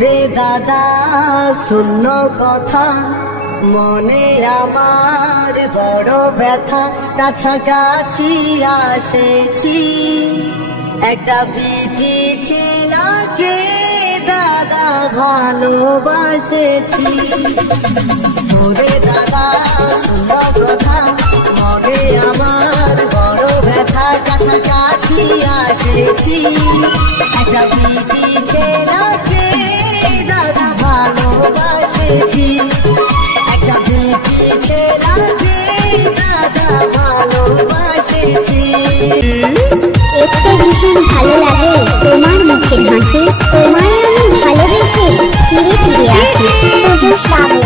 ওরে দাদা শূন্য কথা মনে আমার বড় ব্যথা, কাছাকাছি আসেছি একটা বিটি ছেলেকে দাদা ভালোবাসেছি। ওরে দাদা শূন্য কথা মনে আমার বড় ব্যথা, কাছাকাছি আসেছি একটা বিটি ছেলেকে দাদা ভালোবাসেছি, একটা বিটি ছেলেকে দাদা ভালোবাসেছি। দেখতে ভীষণ ভালো লাগে তোমার মুখের হাসি, তোমায় আমি ভালোবেসে ফিরে ফিরে আসি। পূজাস বাবু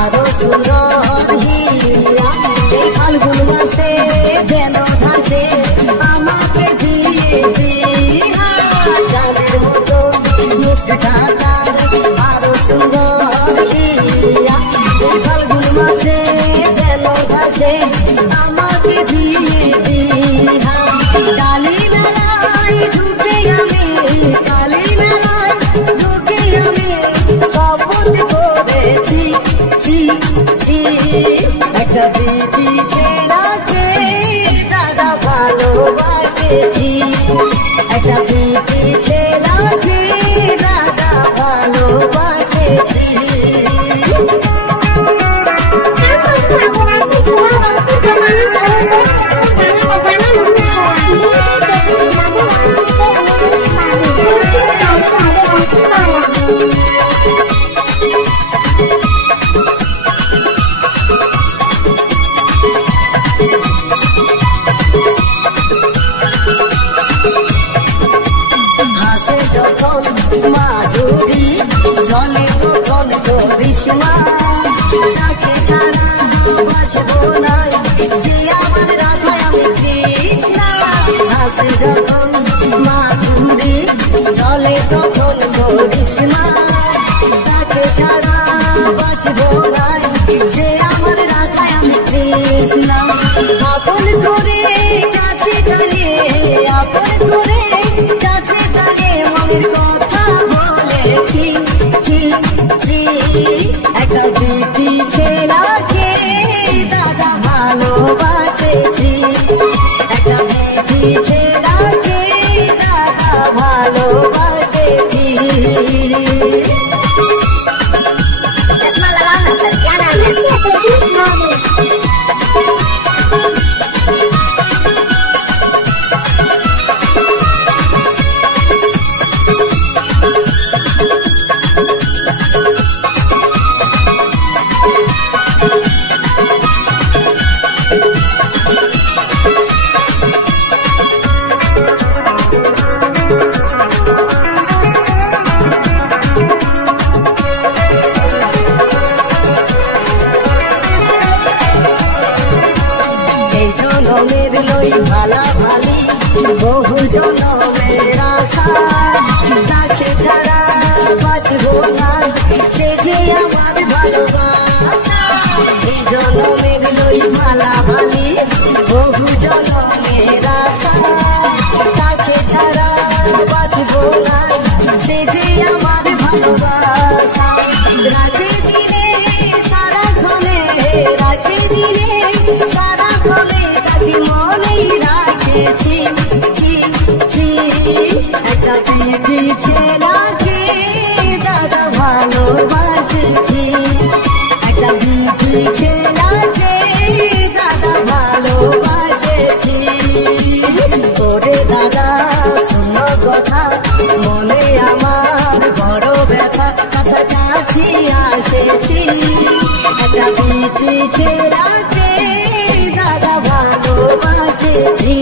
আরো সুন্দর হিয়া এই ফাল্গুন মাসে যেন ভাসে আমাকে দিয়ে দিয়া, চাঁদের মতো মুখটা তার আরো সুন্দর হিয়া এই ফাল্গুন মাসে যেন ভাসে আমাকে দিয়ে দিয়া। কালী মেলায় ঢুকে আমি, কালী মেলায় ঢুকে আমি শপথ করেছি একটা বিটি ছেলেকে দাদা ভালোবাসেছি, একটা বিটি ছেলেকে দাদা ভালোবাসেছি। মাধুরী জলে তখন করিশ্মা, তাকে ছাড়া বাঁচবো না সে আমার রাধা আমি কৃষ্ণা। হাসে যখন মাধুরী জলে তখন করিশ্মা, তাকে ছাড়া বাঁচবো না সে আমার রাধা আমি কৃষ্ণা। আপন করে কাছে টানে, আপন করে কাছে টানে মনের কথা বলেছি একটা বিটি ছেলেকে দাদা ভালোবাসেছি, একটা বিটি ছেলেকে দাদা ভালোবাসেছি। চশমা লাগাও না স্যার, क्या नाम है? জনমের লই ভালা ভালি বহু জনমের আশা, তাকে ছাড়া বাঁচবো না সে যে আমার ভালোবাসা। এই জনমের লই ভালা ভালি বহু জনমের আশা, তাকে ছাড়া বাঁচবো না সে যে আমার ভালোবাসা। রাতে দিনে সারাক্ষণে, রাতে দিনে সারাক্ষণে তাকে মনেই রাখেছি একটা বিটি ছেলেকে দাদা ভালোবাসেছি, একটা বিটি ছেলেকে দাদা ভালোবাসেছি। ওরে দাদা শূন্য কথা মনে আমার বড় ব্যথা, কাছাকাছি আসেছি একটা বিটি ছেলেকে দাদা ভালোবাসেছি,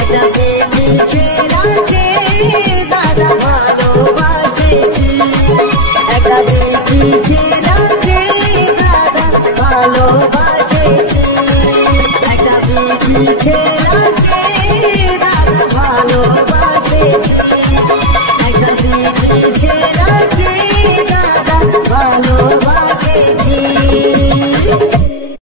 একটা বিটি ছেলেকে দাদা ভালো পিছে রাখে রাখ ভালোবাসে একটা পিছে